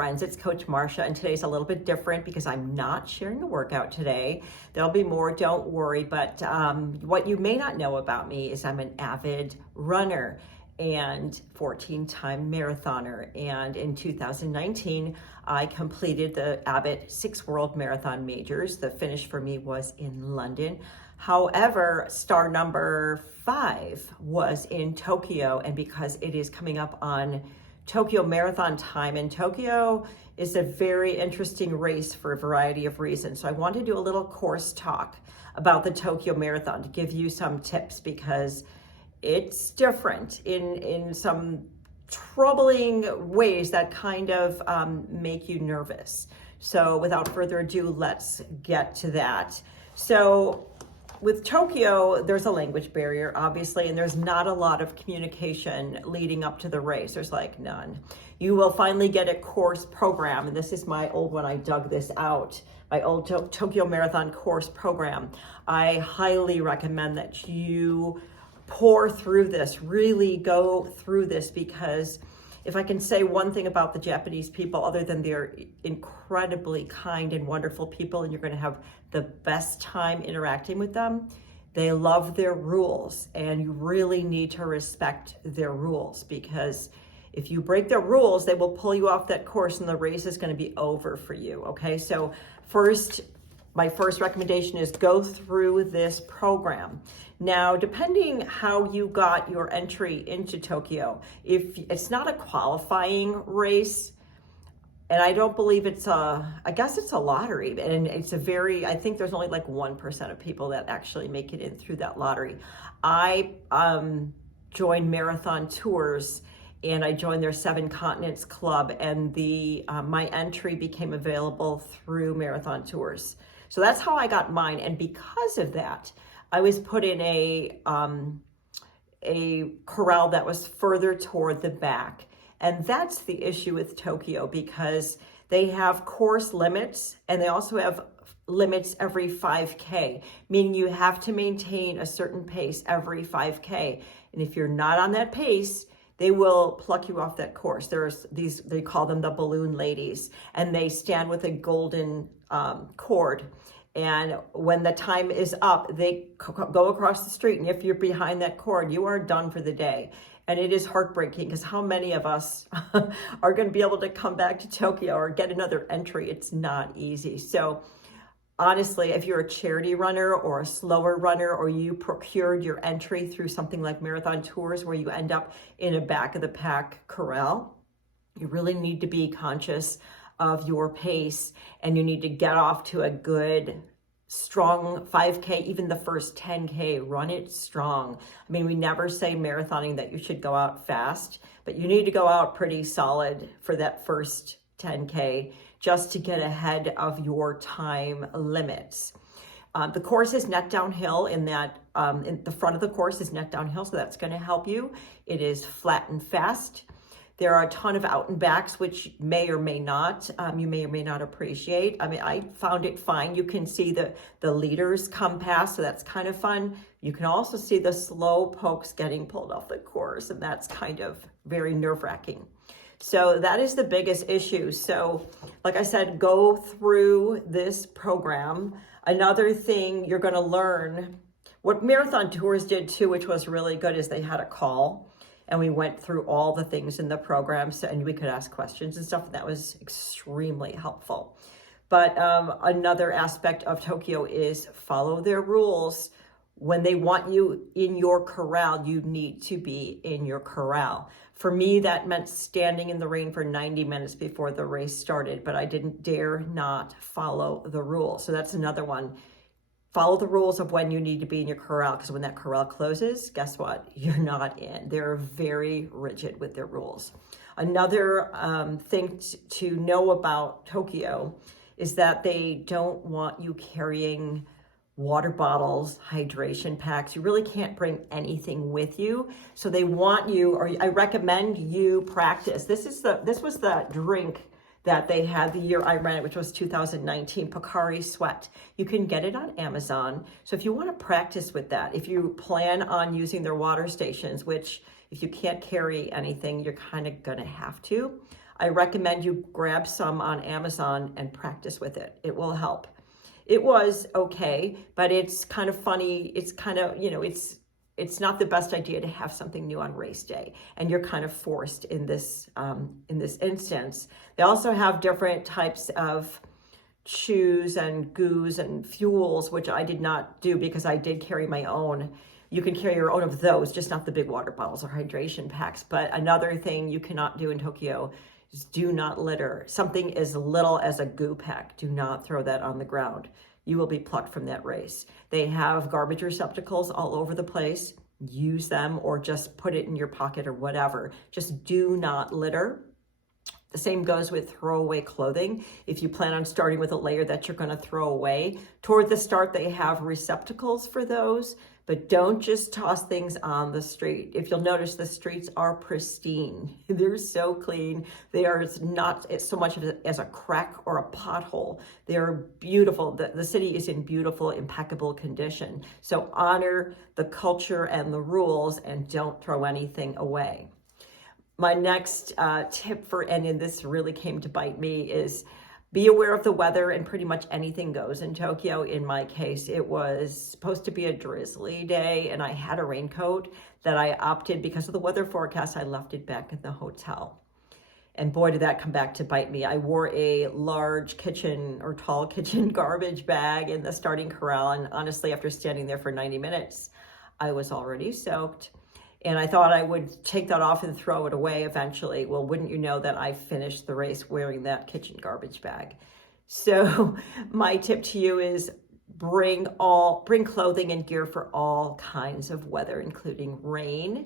friends, it's Coach Marcia, and today's a little bit different because I'm not sharing a workout today. There'll be more, don't worry, but what you may not know about me is I'm an avid runner and 14-time marathoner, and in 2019 I completed the Abbott 6 World Marathon Majors. The finish for me was in London. However, star number 5 was in Tokyo, and because it is coming up on Tokyo Marathon time, and Tokyo is a very interesting race for a variety of reasons. So I want to do a little course talk about the Tokyo Marathon to give you some tips, because it's different in some troubling ways that kind of make you nervous. So without further ado, let's get to that. So with Tokyo, there's a language barrier, obviously, and there's not a lot of communication leading up to the race. There's like none. You will finally get a course program, and this is my old one. I dug this out, my old Tokyo Marathon course program. I highly recommend that you pour through this, really go through this, because if I can say one thing about the Japanese people, other than they're incredibly kind and wonderful people, and you're going to have the best time interacting with them, they love their rules, and you really need to respect their rules, because if you break their rules, they will pull you off that course and the race is going to be over for you. Okay, so my first recommendation is go through this program. Now, depending how you got your entry into Tokyo, if it's not a qualifying race, and I don't believe I guess it's a lottery, and it's I think there's only like 1% of people that actually make it in through that lottery. I joined Marathon Tours, and I joined their 7 Continents Club, and my entry became available through Marathon Tours. So that's how I got mine, and because of that, I was put in a corral that was further toward the back. And that's the issue with Tokyo, because they have course limits, and they also have limits every 5K, meaning you have to maintain a certain pace every 5K. And if you're not on that pace, they will pluck you off that course. There's they call them the balloon ladies, and they stand with a golden cord. And when the time is up, they go across the street. And if you're behind that cord, you are done for the day. And it is heartbreaking, because how many of us are going to be able to come back to Tokyo or get another entry? It's not easy. So honestly, if you're a charity runner or a slower runner, or you procured your entry through something like Marathon Tours, where you end up in a back of the pack corral, you really need to be conscious of your pace, and you need to get off to a good, strong 5K, even the first 10K, run it strong. I mean, we never say marathoning that you should go out fast, but you need to go out pretty solid for that first 10K just to get ahead of your time limits. The course is net downhill in the front of the course is net downhill, so that's going to help you. It is flat and fast. There are a ton of out and backs, which you may or may not appreciate. I mean, I found it fine. You can see the leaders come past, so that's kind of fun. You can also see the slow pokes getting pulled off the course, and that's kind of very nerve-wracking. So that is the biggest issue. So like I said, go through this program. Another thing you're going to learn, what Marathon Tours did too, which was really good, is they had a call. And we went through all the things in the program, and we could ask questions and stuff. And that was extremely helpful. But another aspect of Tokyo is follow their rules. When they want you in your corral, you need to be in your corral. For me, that meant standing in the rain for 90 minutes before the race started, but I didn't dare not follow the rules. So that's another one. Follow the rules of when you need to be in your corral, because when that corral closes, guess what? You're not in. They're very rigid with their rules. Another thing to know about Tokyo is that they don't want you carrying water bottles, hydration packs. You really can't bring anything with you. So they want you, or I recommend you practice. This was the drink that they had the year I ran it, which was 2019, Pocari Sweat. You can get it on Amazon. So if you want to practice with that, if you plan on using their water stations, which if you can't carry anything, you're kind of going to have to, I recommend you grab some on Amazon and practice with it. It will help. It was okay, but it's kind of funny. It's kind of, it's not the best idea to have something new on race day, and you're kind of forced in this instance. They also have different types of chews and goos and fuels, which I did not do because I did carry my own. You can carry your own of those, just not the big water bottles or hydration packs. But another thing you cannot do in Tokyo is do not litter. Something as little as a goo pack, do not throw that on the ground. You will be plucked from that race. They have garbage receptacles all over the place. Use them or just put it in your pocket or whatever. Just do not litter. The same goes with throwaway clothing. If you plan on starting with a layer that you're going to throw away, toward the start they have receptacles for those, but don't just toss things on the street. If you'll notice, the streets are pristine. They're so clean. They are not so much as a crack or a pothole. They are beautiful. The city is in beautiful, impeccable condition. So honor the culture and the rules and don't throw anything away. My next tip and this really came to bite me, is be aware of the weather, and pretty much anything goes in Tokyo. In my case, it was supposed to be a drizzly day, and I had a raincoat that I opted, because of the weather forecast, I left it back in the hotel. And boy, did that come back to bite me. I wore a large tall kitchen garbage bag in the starting corral, and honestly, after standing there for 90 minutes, I was already soaked. And I thought I would take that off and throw it away eventually. Well, wouldn't you know that I finished the race wearing that kitchen garbage bag. So my tip to you is bring clothing and gear for all kinds of weather, including rain.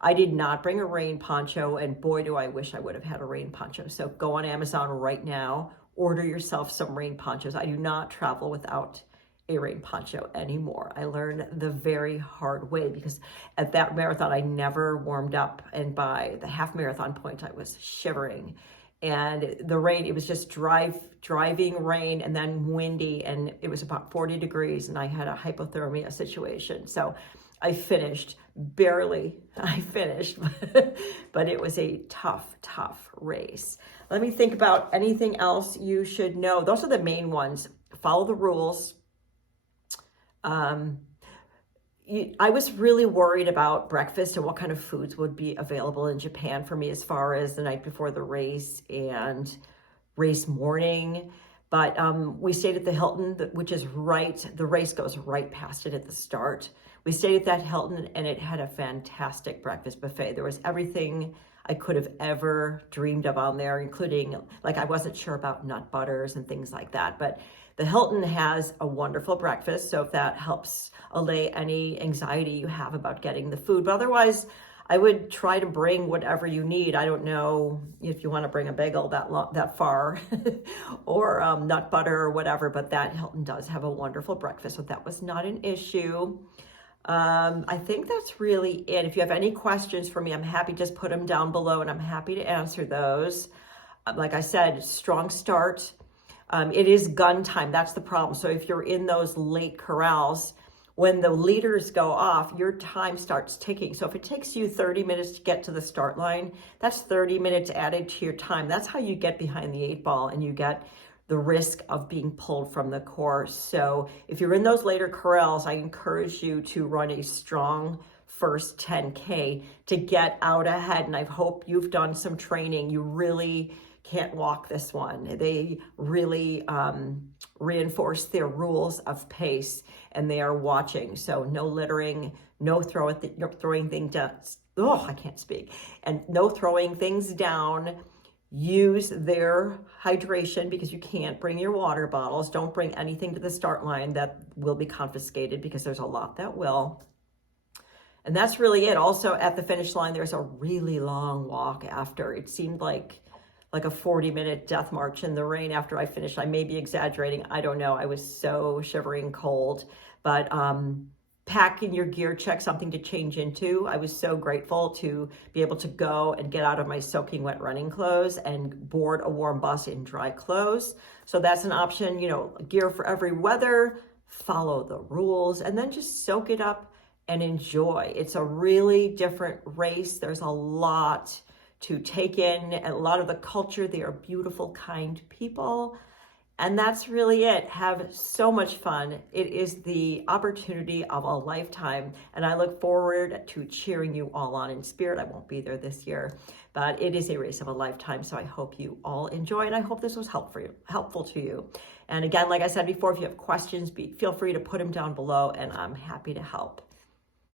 I did not bring a rain poncho, and boy, do I wish I would have had a rain poncho. So go on Amazon right now, order yourself some rain ponchos. I do not travel without a rain poncho anymore. I learned the very hard way, because at that marathon I never warmed up, and by the half marathon point I was shivering, and the rain, it was just driving rain and then windy, and it was about 40 degrees, and I had a hypothermia situation. So I finished, barely I finished, but it was a tough race. Let me think about anything else you should know. Those are the main ones. Follow the rules. I was really worried about breakfast and what kind of foods would be available in Japan for me, as far as the night before the race and race morning. But we stayed at the Hilton, which is the race goes right past it at the start. We stayed at that Hilton, and it had a fantastic breakfast buffet. There was everything I could have ever dreamed of on there, including, I wasn't sure about nut butters and things like that, but the Hilton has a wonderful breakfast, so if that helps allay any anxiety you have about getting the food. But otherwise, I would try to bring whatever you need. I don't know if you want to bring a bagel that far or nut butter or whatever, but that Hilton does have a wonderful breakfast, so that was not an issue. I think that's really it. If you have any questions for me, I'm happy, just put them down below, and I'm happy to answer those. Like I said, strong start. It is gun time. That's the problem. So if you're in those late corrals, when the leaders go off, your time starts ticking. So if it takes you 30 minutes to get to the start line, that's 30 minutes added to your time. That's how you get behind the 8 ball, and you get the risk of being pulled from the course. So if you're in those later corrals, I encourage you to run a strong first 10K to get out ahead. And I hope you've done some training. You really can't walk this one. They really reinforce their rules of pace, and they are watching. So no littering, no throwing things down. Oh, I can't speak. And no throwing things down. Use their hydration, because you can't bring your water bottles. Don't bring anything to the start line that will be confiscated, because there's a lot that will. And that's really it. Also, at the finish line, there's a really long walk after. It seemed like a 40-minute death march in the rain after I finished. I may be exaggerating. I don't know. I was so shivering cold. But pack in your gear check something to change into. I was so grateful to be able to go and get out of my soaking wet running clothes and board a warm bus in dry clothes. So that's an option, gear for every weather, follow the rules, and then just soak it up and enjoy. It's a really different race. There's a lot to take in a lot of the culture. They are beautiful, kind people. And that's really it. Have so much fun. It is the opportunity of a lifetime. And I look forward to cheering you all on in spirit. I won't be there this year, but it is a race of a lifetime. So I hope you all enjoy, and I hope this was helpful to you. And again, like I said before, if you have questions, feel free to put them down below, and I'm happy to help.